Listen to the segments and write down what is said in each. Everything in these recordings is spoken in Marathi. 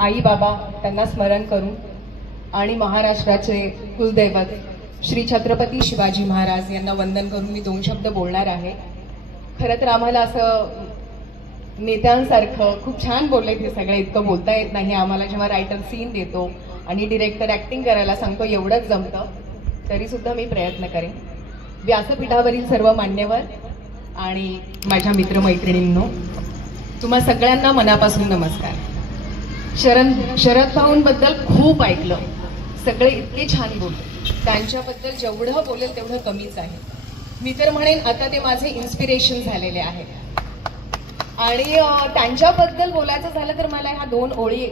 आई बाबा त्यांना स्मरण करून आणि महाराष्ट्राचे कुलदैवत श्री छत्रपती शिवाजी महाराज यांना वंदन करून मी 2 शब्द बोलणार आहे। खरं तर आम्हाला असं नेत्यांसारखं खूप छान बोलले ते सगळे, इतकं बोलता येत नाही आम्हाला। जेव्हा रायटर सीन देतो आणि डिरेक्टर ऍक्टिंग करायला सांगतो एवढंच जमतं, तरी सुद्धा मी प्रयत्न करेन। व्यासपीठावरील सर्व मान्यवर आणि माझ्या मित्रमैत्रिणींनो, तुम्हा सगळ्यांना मनापासून नमस्कार। शरद भाऊंबद्दल खूप ऐकलं, सगळे इतके छान बोलले, त्यांच्याबद्दल जेवढं बोलेल तेवढं कमीच आहे। मी तर म्हणेन आता ते माझे इन्स्पिरेशन झालेले आहेत। आणि त्यांच्याबद्दल बोलायचं झालं तर मला ह्या 2 ओळी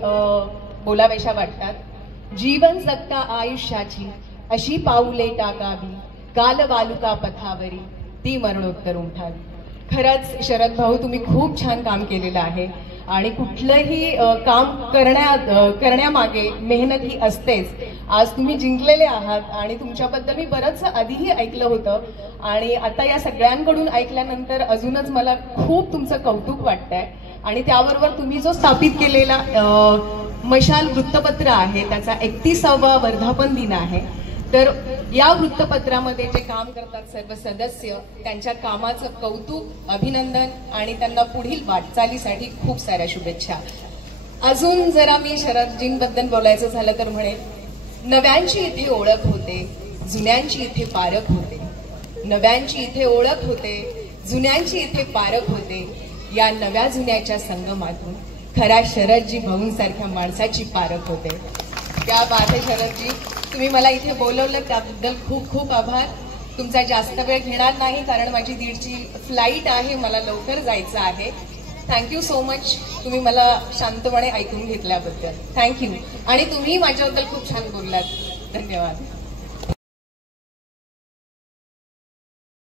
बोलावेशा वाटतात। जीवन जगता आयुष्याची अशी पाऊले टाकावी, काल वालुका पथावरी ती मरणोत्तर उमठावी। खरंच शरद भाऊ, तुम्ही खूप छान काम केलेलं आहे आणि कुठलंही काम करण्यामागे मेहनत ही असतेच। आज तुम्ही जिंकलेले आहात आणि तुमच्याबद्दल मी बरंच आधीही ऐकलं होतं आणि आता या सगळ्यांकडून ऐकल्यानंतर अजूनच मला खूप तुमचं कौतुक वाटतंय। आणि त्याबरोबर तुम्ही जो स्थापित केलेला मशाल वृत्तपत्र आहे, त्याचा 31वा वर्धापन दिन आहे, तर या वृत्तपत्रामध्ये जे काम करतात सर्व सदस्य, त्यांच्या कामाचं कौतुक, अभिनंदन आणि त्यांना पुढील वाटचालीसाठी खूप साऱ्या शुभेच्छा। अजून जरा मी शरदजींबद्दल बोलायचं झालं तर म्हणेन, नव्यांची इथे ओळख होते, जुन्यांची इथे पारख होते। नव्यांची इथे ओळख होते, जुन्यांची इथे पारख होते। या नव्या जुन्याच्या संगमातून खऱ्या शरदजी भाऊंसारख्या माणसाची पारख होते। त्या बात आहे शरदजी, तुम्ही मला इथे बोलवलं त्याबद्दल खूप खूप आभार। तुमचा जास्त वेळ घेणार नाही कारण माझी 1:30ची फ्लाईट आहे, मला लवकर जायचं आहे। थँक्यू सो मच, तुम्ही मला शांतपणे ऐकून घेतल्याबद्दल थँक्यू। आणि तुम्ही माझ्याबद्दल खूप छान बोललात, धन्यवाद।